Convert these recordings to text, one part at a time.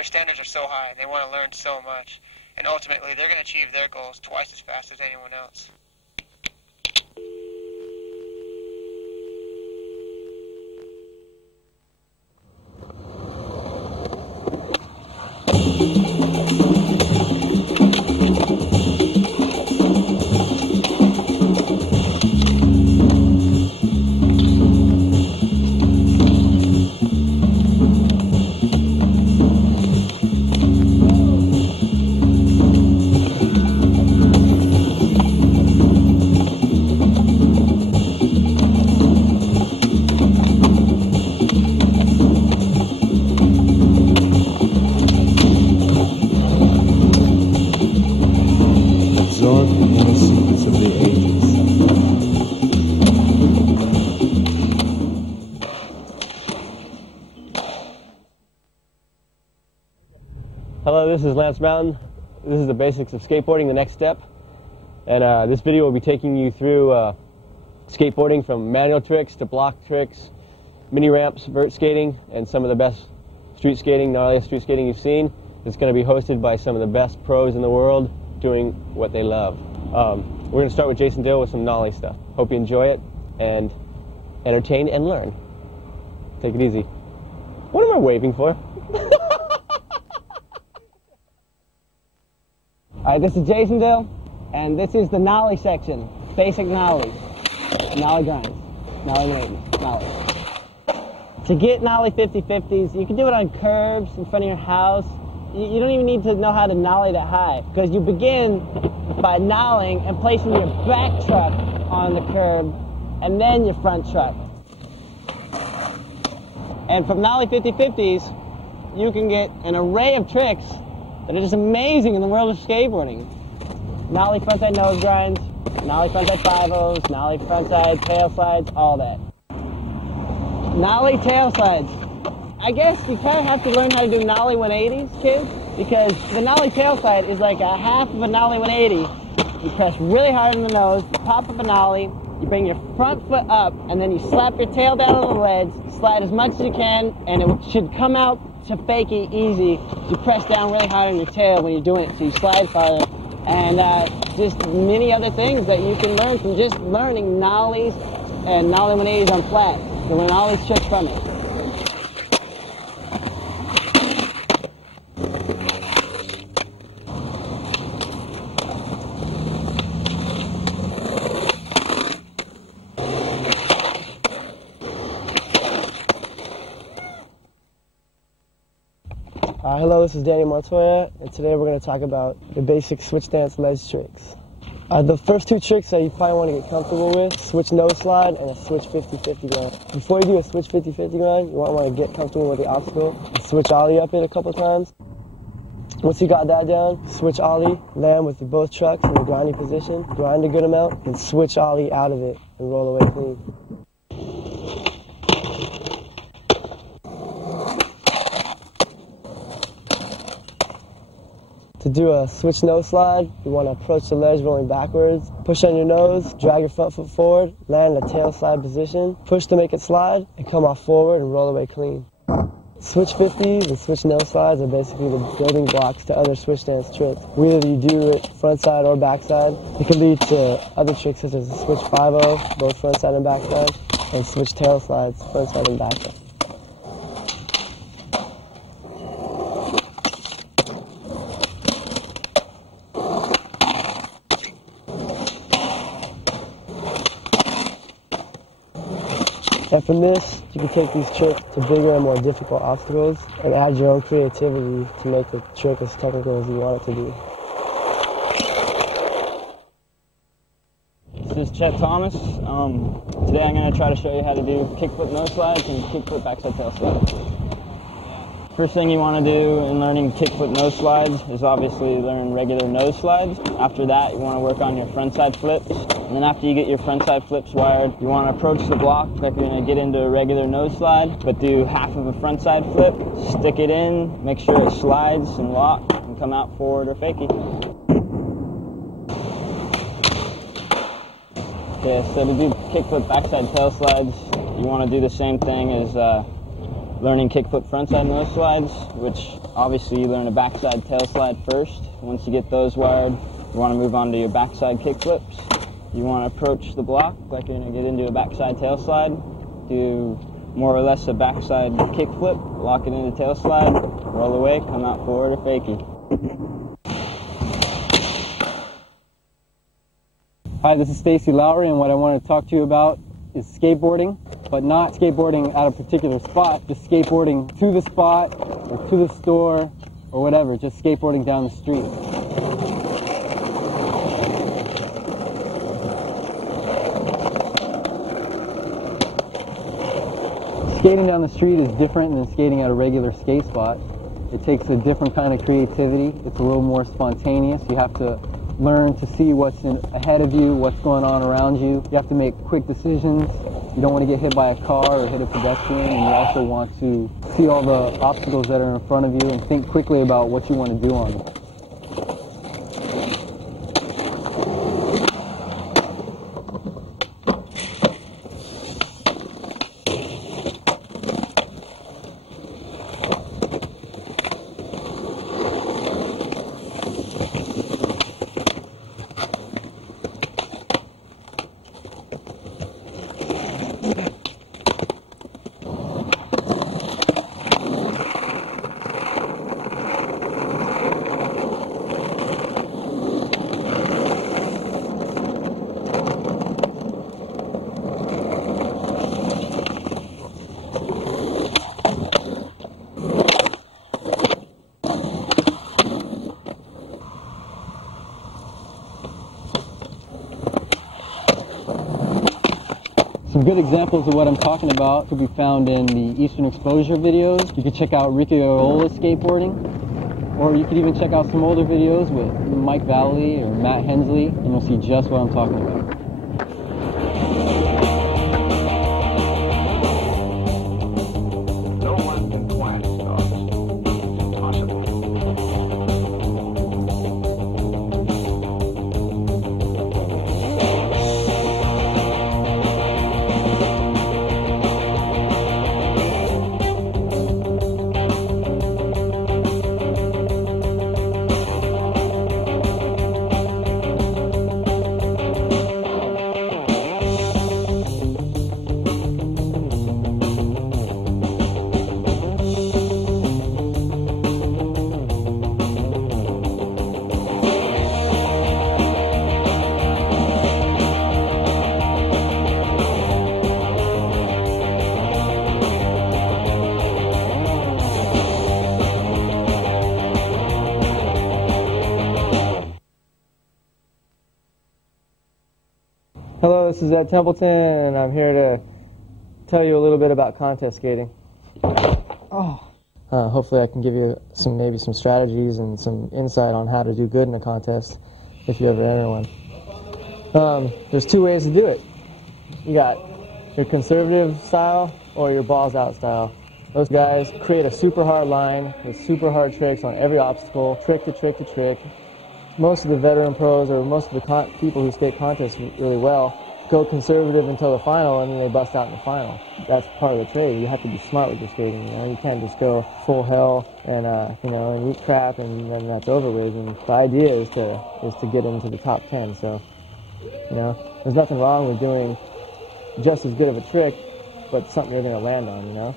Their standards are so high, they want to learn so much, and ultimately they're going to achieve their goals twice as fast as anyone else. Hello, this is Lance Brown. This is the basics of skateboarding, the next step. And this video will be taking you through skateboarding from manual tricks to block tricks, mini ramps, vert skating, and some of the best street skating, gnarliest street skating you've seen. It's going to be hosted by some of the best pros in the world doing what they love. We're going to start with Jason Dill with some gnarly stuff. Hope you enjoy it and entertain and learn. Take it easy. What am I waving for? Alright, this is Jason Dill, and this is the nollie section. Basic nollies. Nollie grinds. Nollie maintenance. Nollie. To get nollie 50-50s, you can do it on curbs in front of your house. You don't even need to know how to nollie that high, because you begin by nollieing and placing your back truck on the curb, and then your front truck. And from nollie 50-50s, you can get an array of tricks that are just amazing in the world of skateboarding. Nollie frontside nose grinds, nollie frontside 5-0s, nollie frontside tail slides, all that. Nollie tail slides. I guess you kind of have to learn how to do nollie 180s, kids, because the nollie tail slide is like a half of a nollie 180. You press really hard on the nose, pop up a nollie, you bring your front foot up, and then you slap your tail down on the ledge, slide as much as you can, and it should come out to fakie easy. You press down really hard on your tail when you're doing it, so you slide farther. And just many other things that you can learn from just learning nollies and nollie 180s on flats. You learn all these tricks from it. Hello, this is Danny Montoya, and today we're going to talk about the basic switch stance ledge tricks. The first two tricks that you probably want to get comfortable with, switch nose slide and a switch 50-50 grind. Before you do a switch 50-50 grind, you want to get comfortable with the obstacle, switch ollie up it a couple times. Once you got that down, switch ollie, land with both trucks in the grinding position, grind a good amount, and switch ollie out of it and roll away clean. To do a switch nose slide, you want to approach the ledge rolling backwards, push on your nose, drag your front foot forward, land in a tail slide position, push to make it slide, and come off forward and roll away clean. Switch 50s and switch nose slides are basically the building blocks to other switch stance tricks. Whether you do it front side or back side, it can lead to other tricks such as a switch 5-0, both front side and back side, and switch tail slides, front side and back side. And from this, you can take these tricks to bigger and more difficult obstacles and add your own creativity to make the trick as technical as you want it to be. This is Chet Thomas. Today I'm going to try to show you how to do kickflip nose slides and kickflip backside tail slides. First thing you want to do in learning kickflip nose slides is obviously learn regular nose slides. After that, you want to work on your frontside flips. And then after you get your frontside flips wired, you want to approach the block like you're going to get into a regular nose slide, but do half of a frontside flip, stick it in, make sure it slides and lock, and come out forward or fakie. Okay, so to do kickflip backside tail slides, you want to do the same thing as learning kickflip frontside nose slides, which obviously you learn a backside tail slide first. Once you get those wired, you want to move on to your backside kickflips. You want to approach the block like you're going to get into a backside tail slide. Do more or less a backside kickflip, lock it into tail slide, roll away, come out forward or fakie. Hi, this is Stacy Lowry, and what I want to talk to you about is skateboarding, but not skateboarding at a particular spot, just skateboarding to the spot or to the store or whatever, just skateboarding down the street. Skating down the street is different than skating at a regular skate spot. It takes a different kind of creativity. It's a little more spontaneous. You have to learn to see what's ahead of you, what's going on around you. You have to make quick decisions. You don't want to get hit by a car or hit a pedestrian, and you also want to see all the obstacles that are in front of you and think quickly about what you want to do on them. Some good examples of what I'm talking about could be found in the Eastern Exposure videos. You could check out Ricky Oyola skateboarding, or you could even check out some older videos with Mike Valley or Matt Hensley, and you'll see just what I'm talking about. Hello, this is Ed Templeton, and I'm here to tell you a little bit about contest skating. Hopefully I can give you maybe some strategies and some insight on how to do good in a contest if you ever enter one. There's two ways to do it. You got your conservative style or your balls out style. Those guys create a super hard line with super hard tricks on every obstacle, trick to trick to trick. Most of the veteran pros or most of the people who skate contests really well go conservative until the final, and then they bust out in the final. That's part of the trade. You have to be smart with your skating. You know, you can't just go full hell and and eat crap and then that's over with. And the idea is to get into the top 10. So, there's nothing wrong with doing just as good of a trick, but something you're going to land on,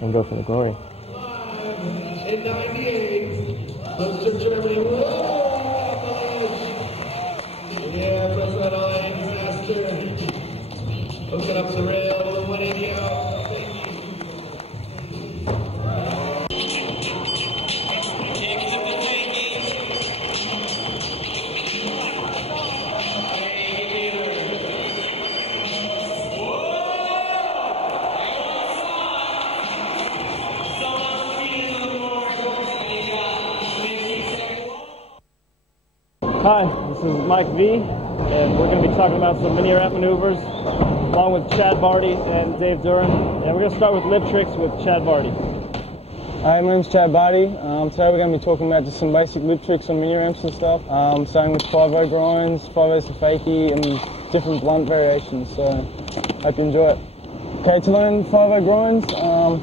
and go for the glory. In 98, comes to Germany. Yeah, press that line faster. Hook it up to the rail, the 180 out. Thank you. Hi, this is Mike V, and we're going to be talking about some mini ramp maneuvers along with Chad Barty and Dave Duran. And we're going to start with lip tricks with Chad Barty. Hi, my name's Chad Barty. Today we're going to be talking about just some basic lip tricks on mini ramps and stuff. Starting with 5-0 grinds, 5-0 to fakie, and different blunt variations. So, hope you enjoy it. Okay, to learn 5-0 grinds,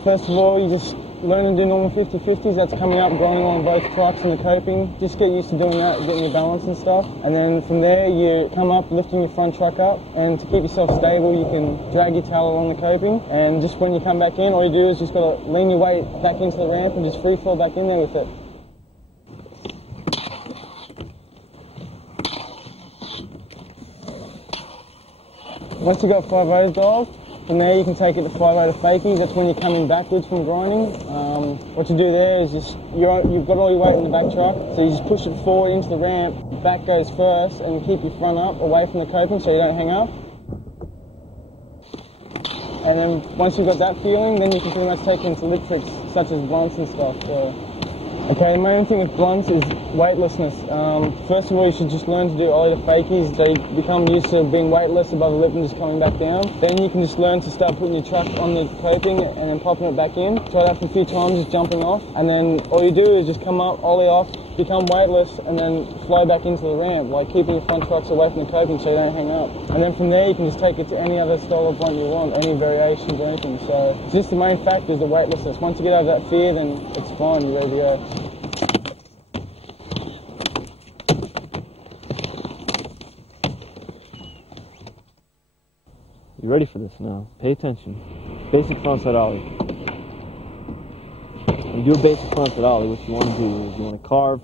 first of all, you just learn to do normal 50-50s. That's coming up, grinding on both trucks and the coping. Just get used to doing that, getting your balance and stuff. And then from there, you come up, lifting your front truck up. And to keep yourself stable, you can drag your tail along the coping. And just when you come back in, all you do is just got to lean your weight back into the ramp and just free fall back in there with it. Once you got 5-0s dialed, from there you can take it to 5-0 to fakie. That's when you're coming backwards from grinding. What you do there is just, you've got all your weight in the back truck, so you just push it forward into the ramp, back goes first, and keep your front up away from the coping so you don't hang up. And then once you've got that feeling, then you can pretty much take it into lip tricks such as blunts and stuff. Okay, the main thing with blunts is weightlessness. First of all, you should just learn to do ollie to fakies. They become used to being weightless above the lip and just coming back down. Then you can just learn to start putting your truck on the coping and then popping it back in. Try that for a few times, just jumping off. And then all you do is just come up, ollie off, become weightless, and then flow back into the ramp, like keeping your front trucks away from the coping so you don't hang up. And then from there, you can just take it to any other style of blunt you want, any variations or anything. So just the main factor is the weightlessness. Once you get over that fear, then it's fine, you're ready to go. You ready for this now? Pay attention. Basic frontside ollie. When you do a basic frontside ollie, what you want to do is you want to carve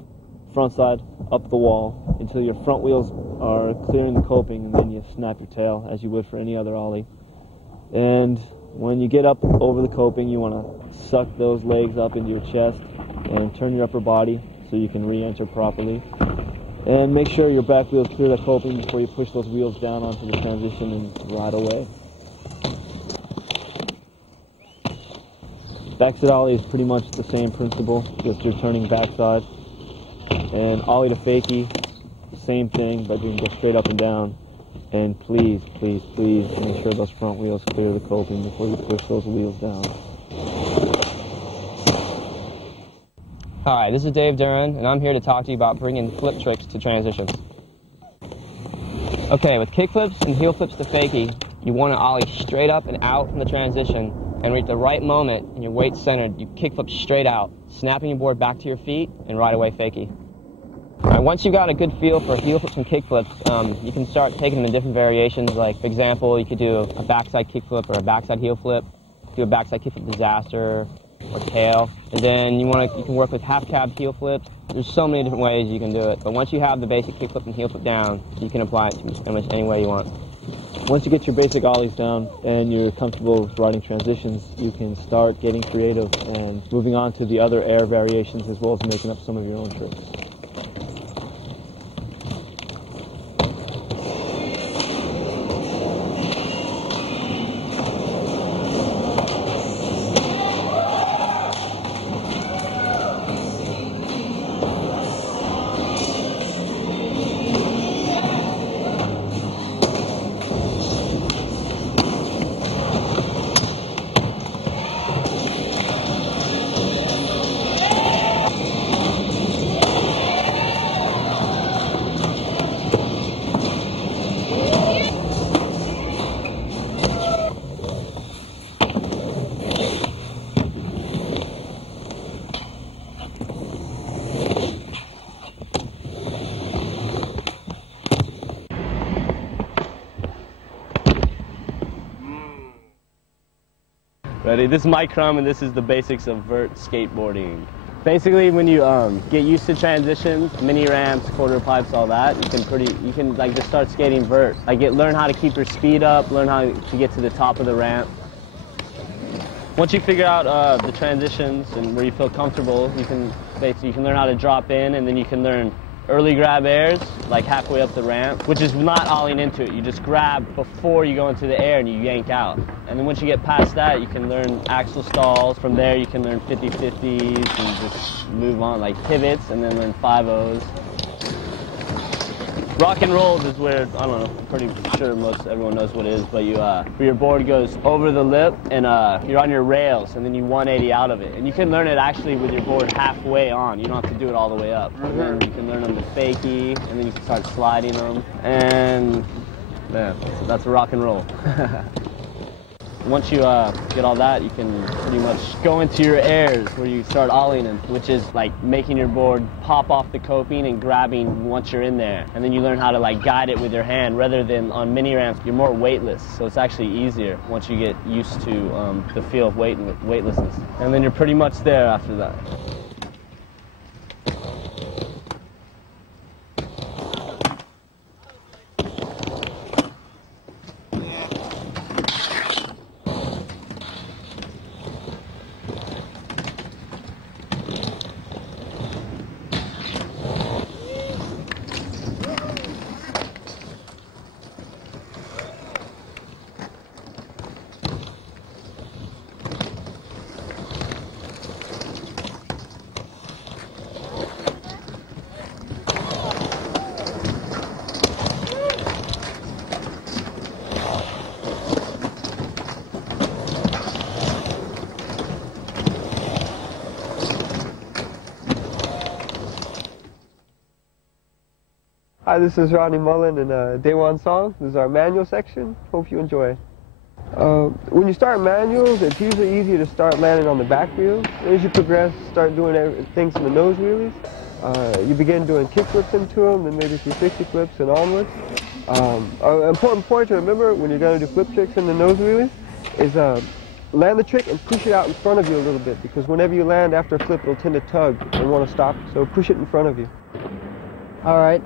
frontside up the wall until your front wheels are clearing the coping, and then you snap your tail as you would for any other ollie. And when you get up over the coping, you want to suck those legs up into your chest and turn your upper body so you can re-enter properly. And make sure your back wheels clear that coping before you push those wheels down onto the transition and ride away. Backside ollie is pretty much the same principle, just you're turning backside. And ollie to fakie, same thing, but you can go straight up and down. And please, please, please make sure those front wheels clear the coping before you push those wheels down. Hi, this is Dave Duran, and I'm here to talk to you about bringing flip tricks to transitions. Okay, with kick flips and heel flips to fakie, you want to ollie straight up and out from the transition, and at the right moment, and your weight's centered, you kick flip straight out, snapping your board back to your feet, and right away fakie. Alright, once you've got a good feel for heel flips and kick flips, you can start taking them in different variations. Like, for example, you could do a backside kick flip or a backside heel flip, do a backside kick flip disaster, or tail, and then you can work with half cab heel flips. There's so many different ways you can do it, but once you have the basic kick flip and heel flip down, you can apply it to pretty much any way you want. Once you get your basic ollies down and you're comfortable with riding transitions, you can start getting creative and moving on to the other air variations as well as making up some of your own tricks. Ready? This is Mike Crum, and this is the basics of vert skateboarding. Basically, when you get used to transitions, mini ramps, quarter pipes, all that, you can like just start skating vert. Like learn how to keep your speed up, learn how to get to the top of the ramp. Once you figure out the transitions and where you feel comfortable, you can learn how to drop in, and then you can learn early grab airs, like halfway up the ramp, which is not ollieing into it. You just grab before you go into the air and you yank out. And then once you get past that, you can learn axle stalls. From there, you can learn 50-50s and just move on, like pivots, and then learn 5-0s. Rock and rolls is where, I don't know, I'm pretty sure everyone knows what it is, but where your board goes over the lip and you're on your rails and then you 180 out of it. And you can learn it actually with your board halfway on. You don't have to do it all the way up. And then you can learn them to fakie, and then you can start sliding them. And yeah, that's a rock and roll. once you get all that, you can pretty much go into your airs where you start ollieing, which is like making your board pop off the coping and grabbing once you're in there. And then you learn how to like guide it with your hand rather than on mini ramps, you're more weightless. So it's actually easier once you get used to the feel of weightlessness. And then you're pretty much there after that. Hi, this is Ronnie Mullen in Day One Song. This is our manual section. Hope you enjoy. When you start manuals, it's usually easier to start landing on the back wheel. As you progress, start doing things in the nose wheelies. You begin doing kick flips into them, then maybe 360 flips and onwards. An important point to remember when you're going to do flip tricks in the nose wheelies is land the trick and push it out in front of you a little bit, because whenever you land after a flip, it'll tend to tug and want to stop. So push it in front of you. All right,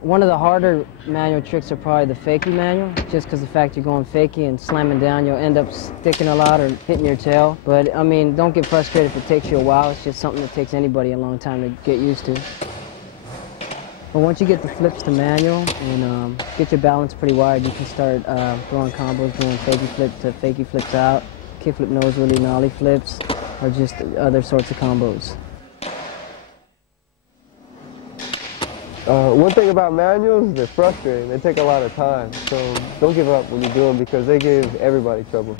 one of the harder manual tricks are probably the fakie manual, just because the fact you're going fakie and slamming down, you'll end up sticking a lot or hitting your tail. But I mean, don't get frustrated if it takes you a while. It's just something that takes anybody a long time to get used to. But once you get the flips to manual and get your balance pretty wide, you can start throwing combos, doing fakie flip to fakie flips out, kick flip nose wheelie, nollie flips, or just other sorts of combos. One thing about manuals is they're frustrating. They take a lot of time, so don't give up when you do them, because they give everybody trouble.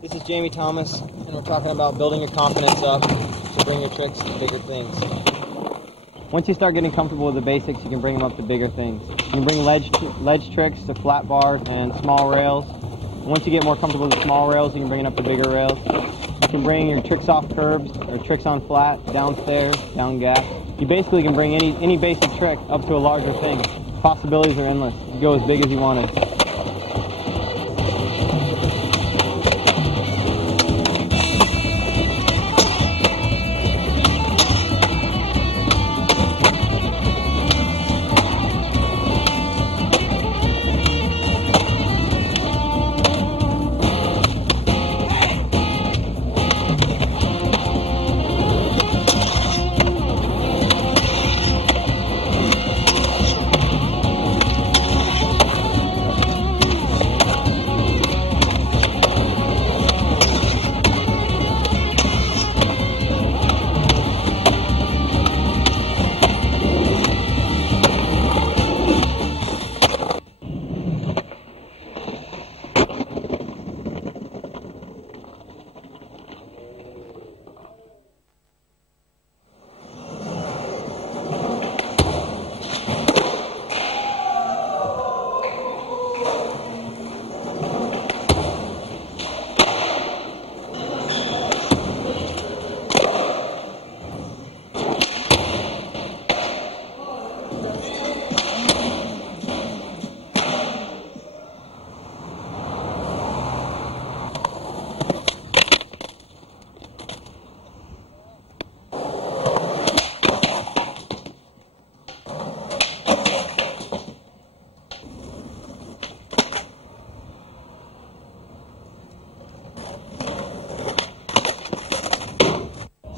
This is Jamie Thomas, and we're talking about building your confidence up to bring your tricks to bigger things. Once you start getting comfortable with the basics, you can bring them up to bigger things. You can bring ledge tricks to flat bars and small rails. Once you get more comfortable with the small rails, you can bring it up to bigger rails. You can bring your tricks off curbs or tricks on flat, downstairs, down gas. You basically can bring any basic trick up to a larger thing. Possibilities are endless. You go as big as you want it.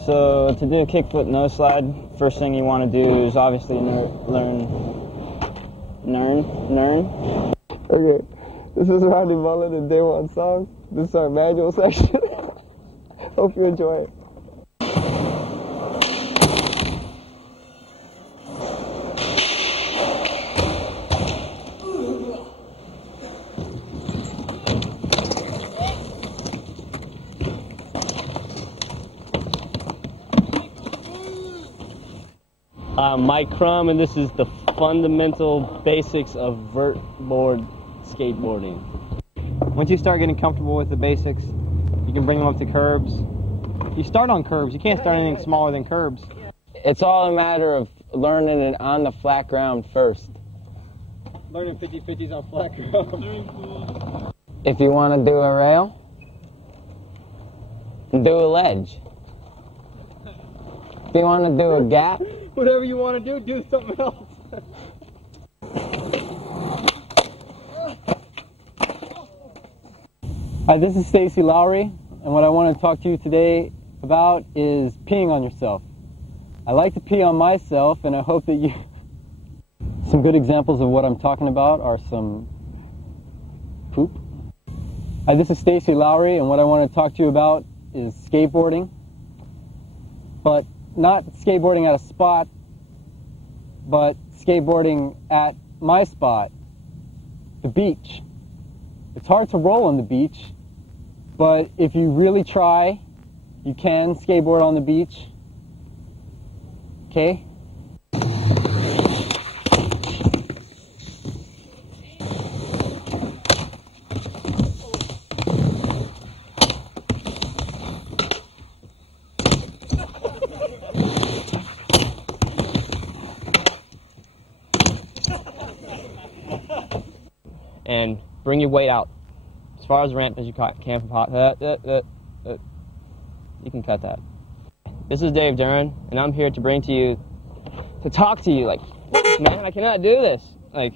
So to do a kickflip nose slide, first thing you want to do is obviously learn. Okay, this is Ronnie Mullen in Day One Song. This is our manual section. Hope you enjoy it. Mike Crum, and this is the fundamental basics of vert board skateboarding. Once you start getting comfortable with the basics, you can bring them up to curbs. You start on curbs. You can't start anything smaller than curbs. It's all a matter of learning it on the flat ground first. Learning 50-50s on flat ground. If you want to do a rail, do a ledge. If you want to do a gap, whatever you want to do something else. Hi, this is Stacy Lowry, and what I want to talk to you today about is peeing on yourself. I like to pee on myself, and I hope that you... Some good examples of what I'm talking about are some poop. Hi, this is Stacy Lowry, and what I want to talk to you about is skateboarding, but not skateboarding at a spot, but skateboarding at my spot, the beach. It's hard to roll on the beach, but if you really try, you can skateboard on the beach. Okay? And bring your weight out as far as the ramp as you can from pot. You can cut that. This is Dave Duran, and I'm here to talk to you like, man, I cannot do this. Like,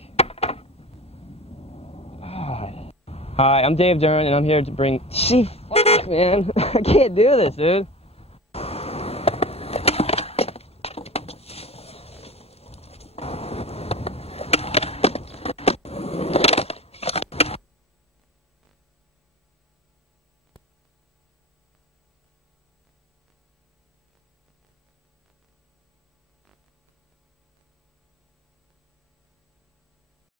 hi, I'm Dave Duran, and I'm here to bring, fuck, man, I can't do this, dude.